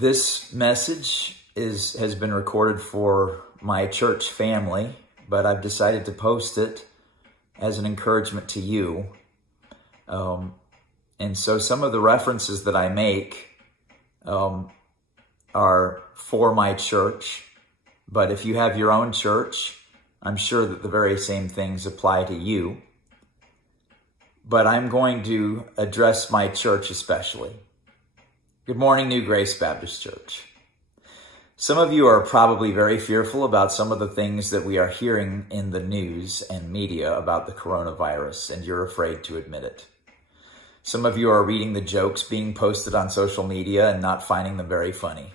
This message has been recorded for my church family, but I've decided to post it as an encouragement to you. And so some of the references that I make are for my church, but if you have your own church, I'm sure that the very same things apply to you. But I'm going to address my church especially. Good morning, New Grace Baptist Church. Some of you are probably very fearful about some of the things that we are hearing in the news and media about the coronavirus, and you're afraid to admit it. Some of you are reading the jokes being posted on social media and not finding them very funny.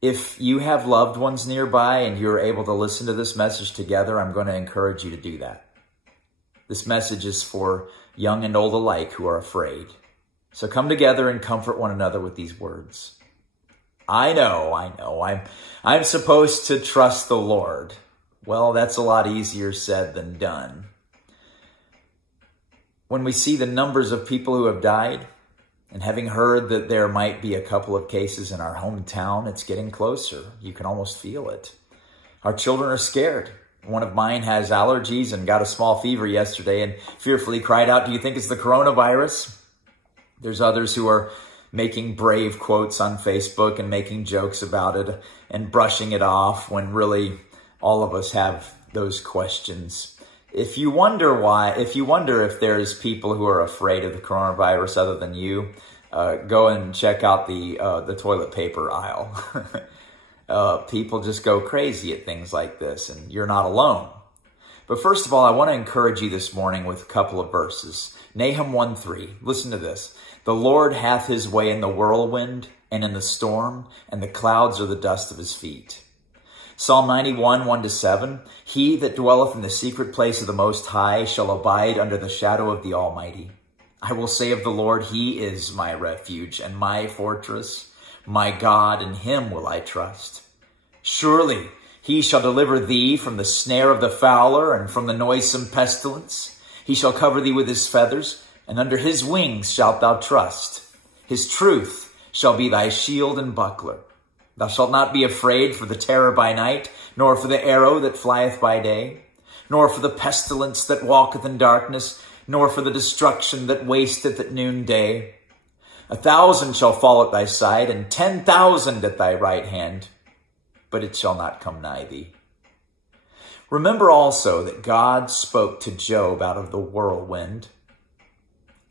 If you have loved ones nearby and you're able to listen to this message together, I'm going to encourage you to do that. This message is for young and old alike who are afraid. So come together and comfort one another with these words. I know, I'm supposed to trust the Lord. Well, that's a lot easier said than done. When we see the numbers of people who have died, and having heard that there might be a couple of cases in our hometown, it's getting closer. You can almost feel it. Our children are scared. One of mine has allergies and got a small fever yesterday and fearfully cried out, "Do you think it's the coronavirus?" There's others who are making brave quotes on Facebook and making jokes about it and brushing it off when really all of us have those questions. If you wonder if there's people who are afraid of the coronavirus other than you, go and check out the toilet paper aisle. People just go crazy at things like this, and you're not alone. But first of all, I want to encourage you this morning with a couple of verses. Nahum 1:3. Listen to this. The Lord hath his way in the whirlwind and in the storm, and the clouds are the dust of his feet. Psalm 91, 1-7. He that dwelleth in the secret place of the Most High shall abide under the shadow of the Almighty. I will say of the Lord, he is my refuge and my fortress, my God, in him will I trust. Surely he shall deliver thee from the snare of the fowler and from the noisome pestilence. He shall cover thee with his feathers, and under his wings shalt thou trust. His truth shall be thy shield and buckler. Thou shalt not be afraid for the terror by night, nor for the arrow that flieth by day, nor for the pestilence that walketh in darkness, nor for the destruction that wasteth at noonday. 1,000 shall fall at thy side, and 10,000 at thy right hand, but it shall not come nigh thee. Remember also that God spoke to Job out of the whirlwind,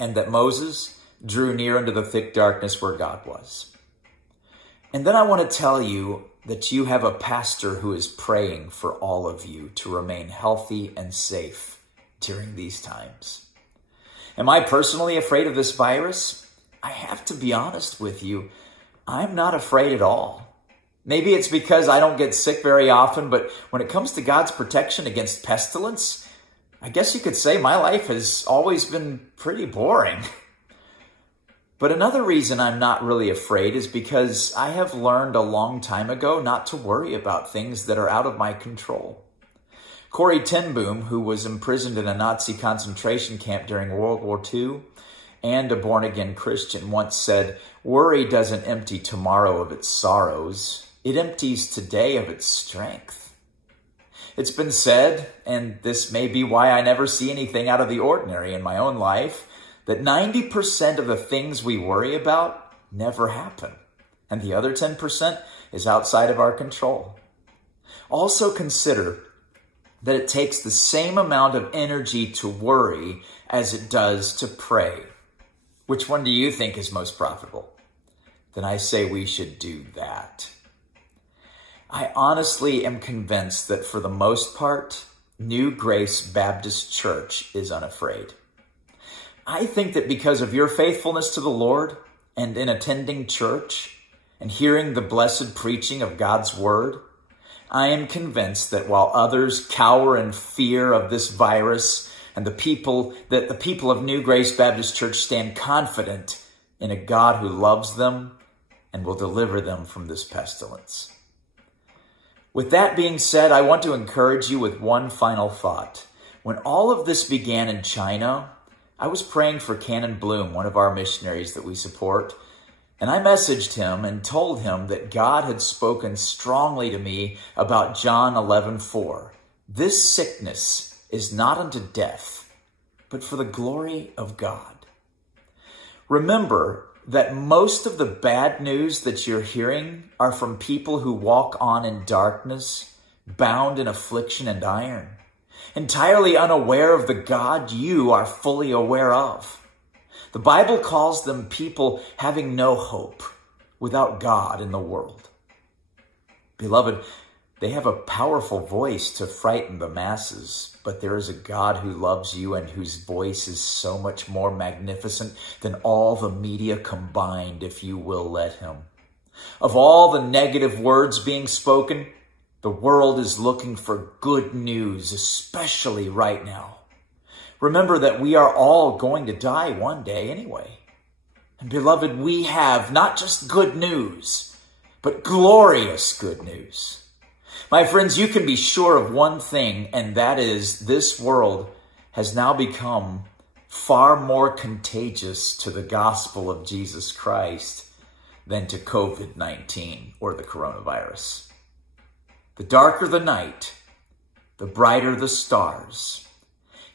and that Moses drew near unto the thick darkness where God was. And then I want to tell you that you have a pastor who is praying for all of you to remain healthy and safe during these times. Am I personally afraid of this virus? I have to be honest with you. I'm not afraid at all. Maybe it's because I don't get sick very often, but when it comes to God's protection against pestilence, I guess you could say my life has always been pretty boring. But another reason I'm not really afraid is because I have learned a long time ago not to worry about things that are out of my control. Corrie ten Boom, who was imprisoned in a Nazi concentration camp during World War II and a born-again Christian, once said, "Worry doesn't empty tomorrow of its sorrows. It empties today of its strength." It's been said, and this may be why I never see anything out of the ordinary in my own life, that 90% of the things we worry about never happen, and the other 10% is outside of our control. Also consider that it takes the same amount of energy to worry as it does to pray. Which one do you think is most profitable? Then I say we should do that. I honestly am convinced that for the most part, New Grace Baptist Church is unafraid. I think that because of your faithfulness to the Lord and in attending church and hearing the blessed preaching of God's word, I am convinced that while others cower in fear of this virus, and the people of New Grace Baptist Church stand confident in a God who loves them and will deliver them from this pestilence. With that being said, I want to encourage you with one final thought. When all of this began in China, I was praying for Cannon Bloom, one of our missionaries that we support, And I messaged him and told him that God had spoken strongly to me about John 11:4. This sickness is not unto death, but for the glory of God. Remember that most of the bad news that you're hearing are from people who walk on in darkness, bound in affliction and iron, entirely unaware of the God you are fully aware of. The Bible calls them people having no hope without God in the world. Beloved, they have a powerful voice to frighten the masses, but there is a God who loves you and whose voice is so much more magnificent than all the media combined, if you will let him. Of all the negative words being spoken, the world is looking for good news, especially right now. Remember that we are all going to die one day anyway. And beloved, we have not just good news, but glorious good news. My friends, you can be sure of one thing, and that is this world has now become far more contagious to the gospel of Jesus Christ than to COVID-19 or the coronavirus. The darker the night, the brighter the stars.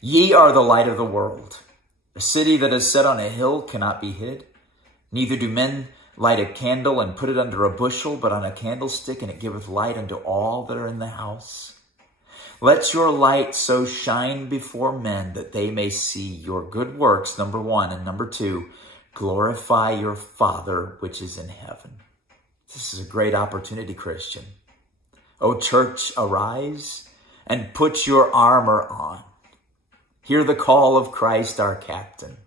Ye are the light of the world. A city that is set on a hill cannot be hid. Neither do men light a candle and put it under a bushel, but on a candlestick, and it giveth light unto all that are in the house. Let your light so shine before men that they may see your good works, number one. And number two, glorify your Father which is in heaven. This is a great opportunity, Christian. O church, arise and put your armor on. Hear the call of Christ our captain.